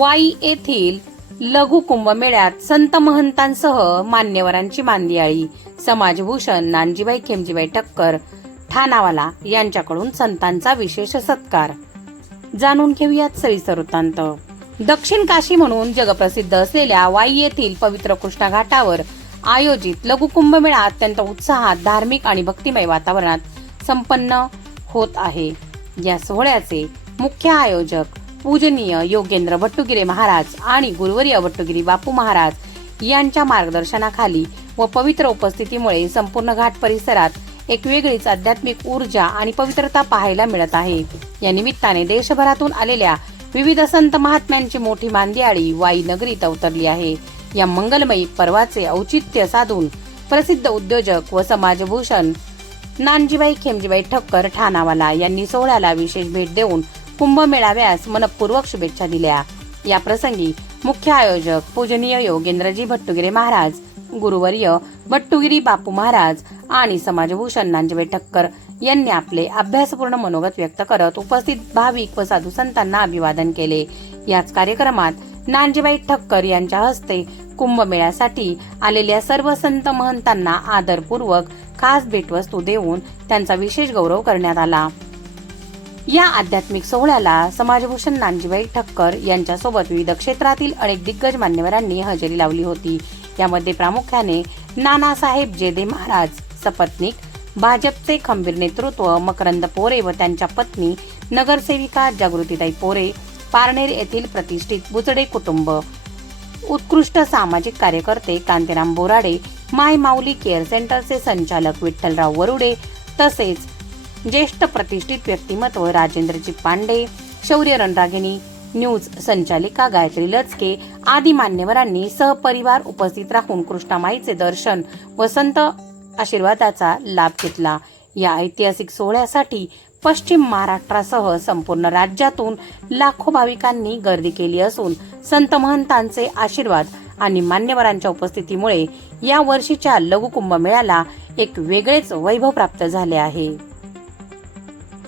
वाई येथील लघु कुंभमेळ्यात संत महंतांसह मान्यवरांची मांदियाळी. समाजभूषण नानजीबाई खेमजीबाई ठक्कर ठाणावाला यांच्याकडून संतांचा विशेष सत्कार. जाणून घेऊयात सविस्तर वृत्तांत. दक्षिण काशी म्हणून जगप्रसिद्ध असलेल्या वाई येथील पवित्र कृष्णा घाटावर आयोजित लघु कुंभमेळा अत्यंत उत्साहात, धार्मिक आणि भक्तिमय वातावरणात संपन्न होत आहे. या सोहळ्याचे मुख्य आयोजक पूजनीय योगेंद्र भट्टुगिरे महाराज आणि गुरुवर्य भट्टुगिरी बापू महाराज यांच्या मार्गदर्शनाखाली व पवित्र उपस्थितीमुळे संपूर्ण घाट परिसरात एक वेगळीच आध्यात्मिक ऊर्जा आणि पवित्रता पाहायला मिळत आहे. या निमित्ताने देशभरातून आलेल्या विविध संत महात्म्यांची मोठी मांदियाळी वाई नगरीत अवतरली आहे. या मंगलमयी पर्वाचे औचित्य साधून प्रसिद्ध उद्योजक व समाजभूषण नानजीबाई खेमजीबाई ठक्कर ठाणावाला यांनी सोहळ्याला विशेष भेट देऊन कुंभमेळाव्यास मनपूर्वक शुभेच्छा दिल्या. या प्रसंगी मुख्य आयोजक पूजनीय योगेंद्रजी भट्टुगिरे महाराज, गुरुवर्य भट्टुगिरी बापू महाराज आणि समाजभूषण नानजीबाई ठक्कर यांनी आपले अभ्यासपूर्ण मनोगत व्यक्त करत उपस्थित भाविक व साधू संतांना अभिवादन केले. याच कार्यक्रमात नानजीबाई ठक्कर यांच्या हस्ते कुंभमेळ्यासाठी आलेल्या सर्व संत महंतांना आदरपूर्वक खास भेटवस्तू देऊन त्यांचा विशेष गौरव करण्यात आला. या आध्यात्मिक सोहळ्याला समाजभूषण नानजीबाई ठक्कर यांच्यासोबत विविध क्षेत्रातील अनेक दिग्गज मान्यवरांनी हजेरी लावली होती. यामध्ये प्रामुख्याने नानासाहेब जेदे महाराज सपत्नीक, भाजपचे खंबीर नेतृत्व मकरंद पोरे व त्यांच्या पत्नी नगरसेविका जागृतीताई पोरे, पारनेर येथील प्रतिष्ठित बुचडे कुटुंब, उत्कृष्ट सामाजिक कार्यकर्ते कांतीराम बोराडे, माय माऊली केअर सेंटरचे संचालक विठ्ठलराव वरुडे, तसेच ज्येष्ठ प्रतिष्ठित व्यक्तिमत्व राजेंद्रजी पांडे, शौर्य रणरागिणी न्यूज संचालिका गायत्री लचके आदी मान्यवरांनी सहपरिवार उपस्थित राहून कृष्णामाईचे दर्शन व संत आशीर्वादाचा लाभ घेतला. या ऐतिहासिक सोहळ्यासाठी पश्चिम महाराष्ट्रासह संपूर्ण राज्यातून लाखो भाविकांनी गर्दी केली असून संत महंतांचे आशीर्वाद आणि मान्यवरांच्या उपस्थितीमुळे या वर्षीच्या लघु कुंभमेळ्याला एक वेगळेच वैभव प्राप्त झाले आहे.